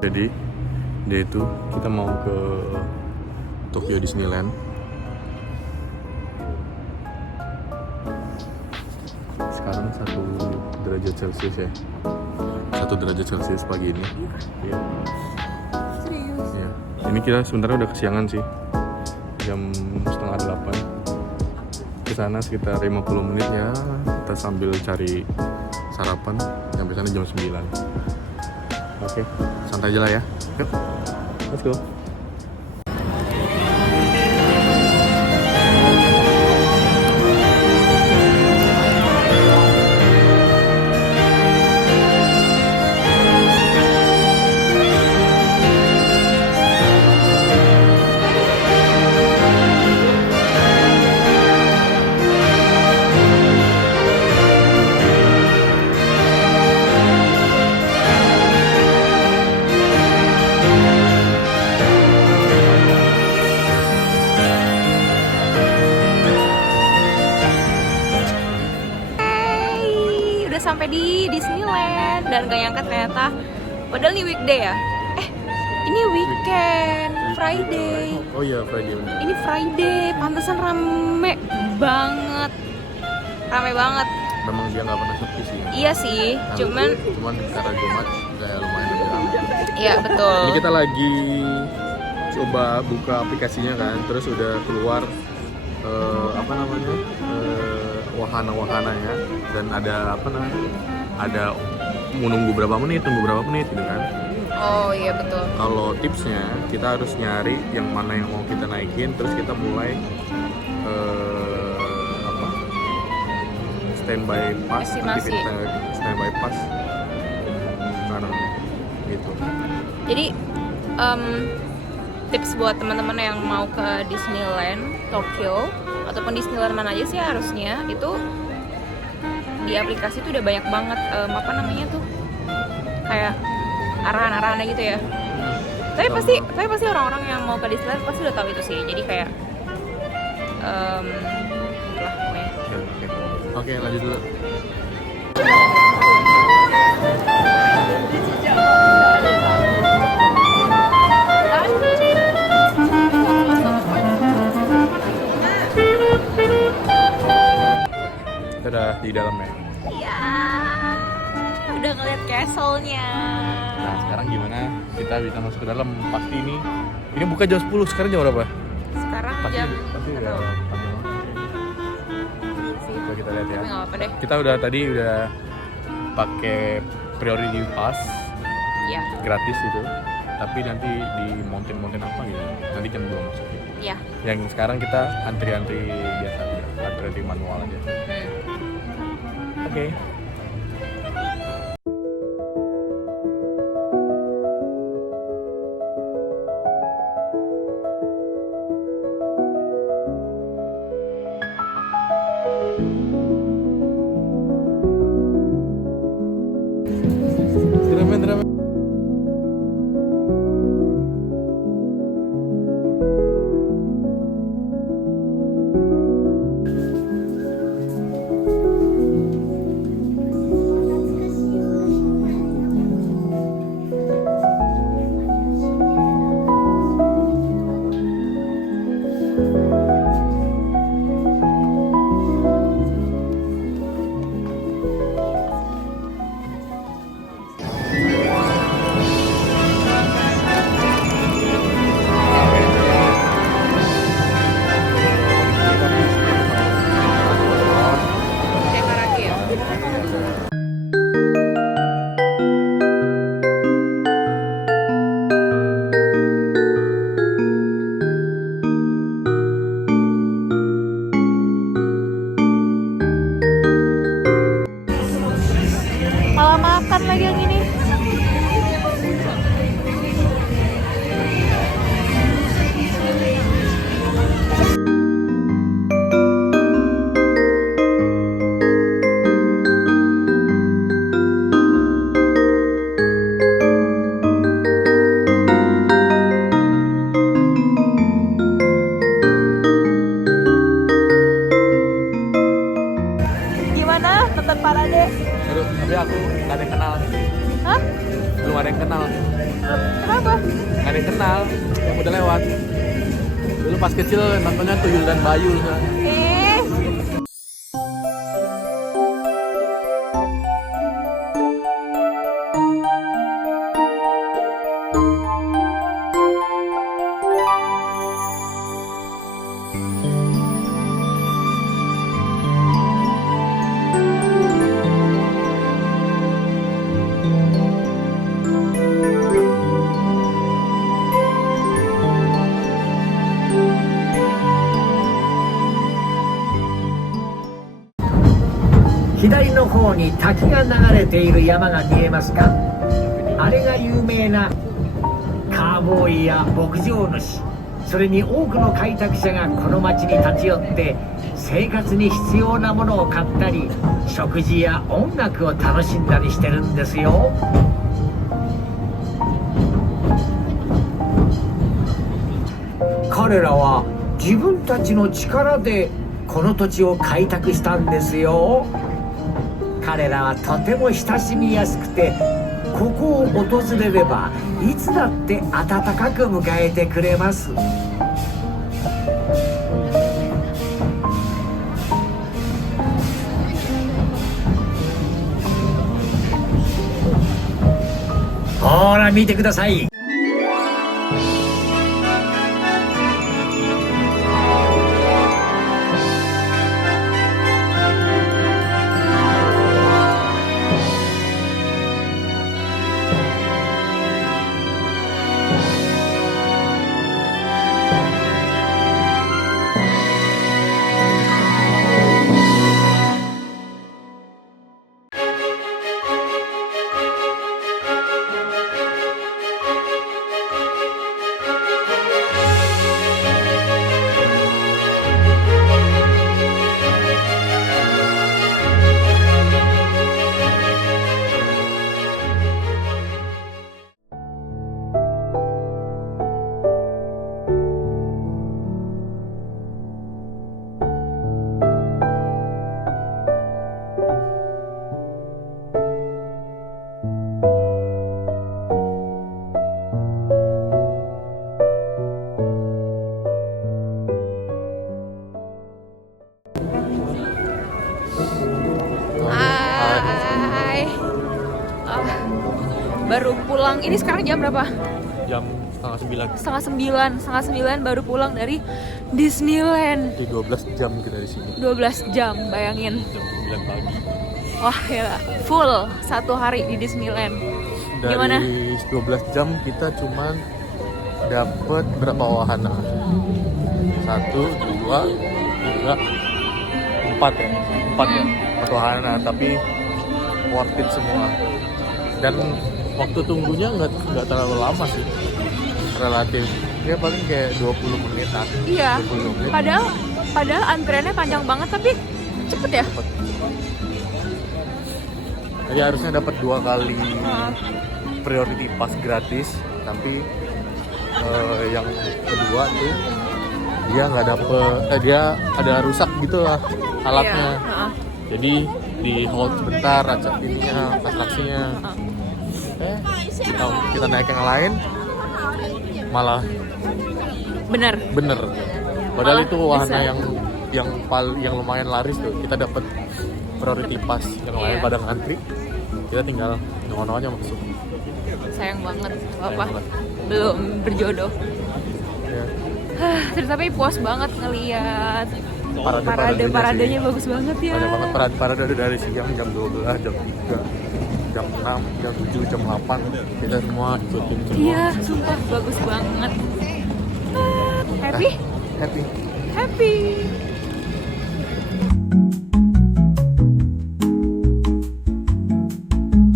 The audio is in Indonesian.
Jadi dia itu kita mau ke Tokyo Disneyland. Sekarang 1 derajat Celcius ya. 1 derajat Celcius pagi ini. Iya. Serius? Iya. Ini kita sebenarnya udah kesiangan sih. Jam 7:30. Ke sana sekitar 50 menit ya. Kita sambil cari sarapan. Sampai sana jam 9. Oke, santai aja lah ya. Yuk, let's go. Sampai di Disneyland dan gak nyangka ternyata padahal ini weekday ya. Ini weekend, Friday. Oh iya, Friday. Ini Friday, pantesan rame banget. Rame banget. Memang dia nggak pernah sepi sih. Iya sih, cuman karena Jumat kayak lumayan lebih ramai. iya betul. Ini kita lagi coba buka aplikasinya kan, terus udah keluar wahana-wahananya dan ada ada menunggu berapa menit gitu kan. Oh iya betul. Kalau tipsnya kita harus nyari yang mana yang mau kita naikin, terus kita mulai standby pass. Estimasi. Nanti kita standby pass sekarang gitu. Jadi tips buat teman-teman yang mau ke Disneyland Tokyo ataupun Disneyland mana aja sih harusnya itu di aplikasi tuh udah banyak banget kayak arahan-arahannya gitu ya. Tapi pasti orang-orang yang mau ke Disneyland pasti udah tahu itu sih. Jadi kayak lah pokoknya. Oke, lanjut dulu. Kita udah di dalam ya. Iya. Udah ngeliat castle-nya. Nah, sekarang gimana kita bisa masuk ke dalam? Pasti ini buka jam 10, sekarang jam berapa? Sekarang Pasti jam udah tahu. Sih. Coba kita lihat ya. Tapi nggak apa-apa deh. Kita tadi udah pakai priority pass Iya. gratis itu. Tapi nanti di mountain apa gitu. Nanti jam 2 masuk. Iya. Yang sekarang kita antri biasa aja, antri manual aja. Oke. Drama. Dekaraki ya. Malah makan lagi yang ini. Gimana? Nonton parade? Seru, tapi aku gak ada yang kenal. Hah? Belum ada yang kenal. Kenapa? Nggak ada yang kenal, yang udah lewat. Dulu pas kecil nontonnya Tuyul dan Bayu. Eh,左の方に滝が流れている山が見えますか？あれが有名なカーボーイや牧場主、それに多くの開拓者がこの町に立ち寄って生活に必要なものを買ったり、食事や音楽を楽しんだりしてるんですよ。彼らは自分たちの力でこの土地を開拓したんですよ。彼らはとても親しみやすくて、ここを訪れればいつだって温かく迎えてくれます。ほら見てください。hai. Baru pulang. Ini sekarang jam berapa? Jam Setengah sembilan baru pulang dari Disneyland. di 12 jam kita di sini. 12 jam, bayangin. Jam 9 pagi. Wah, ya, full 1 hari di Disneyland. Dari Gimana? 12 jam kita cuman dapat berapa wahana? 1, 2, 3, 4 ya? 4 ya? 4 wahana, tapi worth it semua. Dan waktu tunggunya nggak terlalu lama sih, relatif. Dia paling kayak 20 menitan. Iya. 20 menit. Padahal antreannya panjang banget, tapi cepet ya. Cepet. Jadi harusnya dapat 2 kali priority pass gratis, tapi yang kedua tuh dia nggak dapet, dia ada rusak gitu lah alatnya. Iya. Jadi di hold sebentar atraksinya. Kita naik yang lain malah Bener. Padahal Malah itu wahana bisa. yang lumayan laris tuh. Kita dapat priority pass, yang lain Iya. pada ngantri. Kita tinggal nongol aja masuk. Sayang banget, Sayang Bapak. banget. Belum berjodoh. Ya. Terus tapi puas banget ngeliat Paradenya paradenya sih. bagus banget ya. Banyak banget parade dari siang jam 12, jam 3, jam 6, jam 7, jam 8. Kita semua ikutin semua. Iya, sumpah bagus banget. Happy? Happy. Happy.